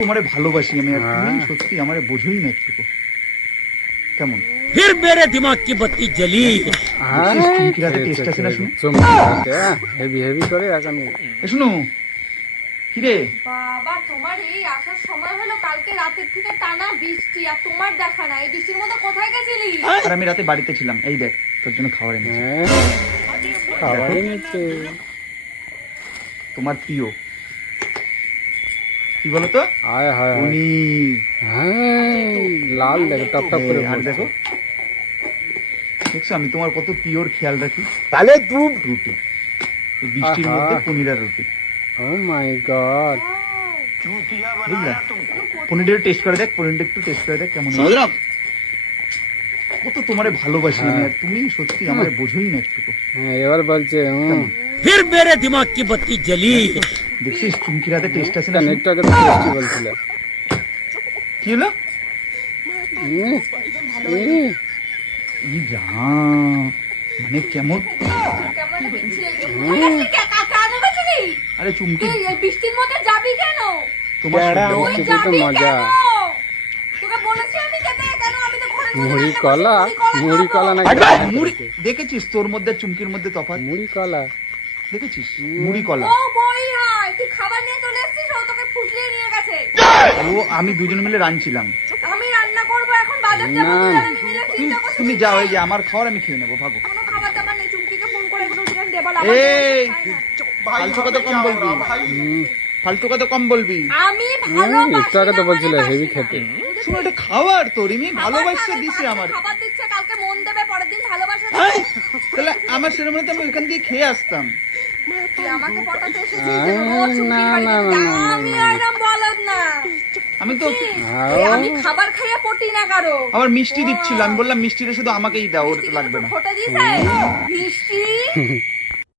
তোমারে ভালোবাসি আমি আর তুমি সত্যি আমারে বোঝোই না একটুকু কেমন फिर मेरे दिमाग की बत्ती जली। চুমকি রাতে টেস্ট আছে না শুনো হেভি হেভি করে এখন শুনো কি রে বাবা তোমার এই আসার সময় হলো, কালকে রাতের থেকে টানা বৃষ্টি আর তোমার দেখা না। এই বৃষ্টির মধ্যে কোথায় গেছিলি? আর আমি রাতে বাড়িতে ছিলাম। এই দেখ তোর জন্য খাবার এনেছি। খাবার এনেছে তোমার প্রিয় কি বলতো আয় হায় উনি হ্যাঁ লাল দেখো টপ টপ করে আর দেখো দেখছো আমি তোমার কত পিওর খেয়াল রাখি। তাহলে তুই রুটি বৃষ্টির মধ্যে পনির আর রুটি। ও মাই গড বুঝলা পনিরটা টেস্ট করে দেখ, পনিরটা একটু টেস্ট করে দেখ কেমন কত তোমারে ভালোবাসি আমি আর তুমি সত্যি আমারে বোঝোই না একটুকু। হ্যাঁ এবার বলছে फिर मेरे दिमाग की बत्ती जली। দেখছিস চুমকি রাতে টেস্ট আছে না একটু আগে তো টেস্টি বলছিল কি হলো ই রাম, মানে কেমন কেমন বিচ্ছিরি কেন গেছিলি? আরে চুমকি তুই এই বৃষ্টির মধ্যে যাবি কেন? তোমার তুই বৃষ্টিতে তো যাবি মজা। কেন? তোকে বলেছি আমি যেতে, কেন? আমি তো ঘরের মধ্যে মুড়ি রান্না কলা করছি, মুড়ি কলা না মুড়ি দেখেছিস তোর মধ্যে চুমকির মধ্যে তফাৎ মুড়ি কলা দেখেছিস মুড়ি কলা ও বই হয়, তুই খাবার নিয়ে চলে এসেছিস, ও তোকে ফুসলিয়ে নিয়ে গেছে। ও আমি দুজন মিলে রাঁধছিলাম। আমি রান্না করবো এখন, বাজার যাবো, তুই আর আমি মিলে চিন্তা করছি। তুমি যাও এই যে আমার খাবার আমি খেয়ে নেবো ভাগো। কোনো খাবার দাবার নেই, চুমকিকে ফোন করে এগুলো উঠে দেবো। এই ফালতু কথা কম বলবি, ফালতু কথা কম বলবি। আমি ভালোবাসি একটু আগে তো না বলছিল মানে হেভি বাসি খেতে না। শুনো এটা খাবার তো রিমি ভালোবাসা খাবার দিছে খাবে, আমার। খাবার দিচ্ছে, কালকে মন দেবে, পরের দিন ভালোবাসা দেবে। তাহলে আমার সেরকম হলে তো আমি ওইখান দিয়ে খেয়ে আসতাম। তুই আমাকে পটাতে এসেছিস যে ও চুমকির বাড়িতে যাবে। আমি এরম বলদ না। আমি তো এই আমি খাবার খাইয়ে পটি না কারো। আবার মিষ্টি দিচ্ছিল, আমি বললাম মিষ্টিটা শুধু আমাকেই দাও, ওর লাগবে না। ফটো দিছে বৃষ্টি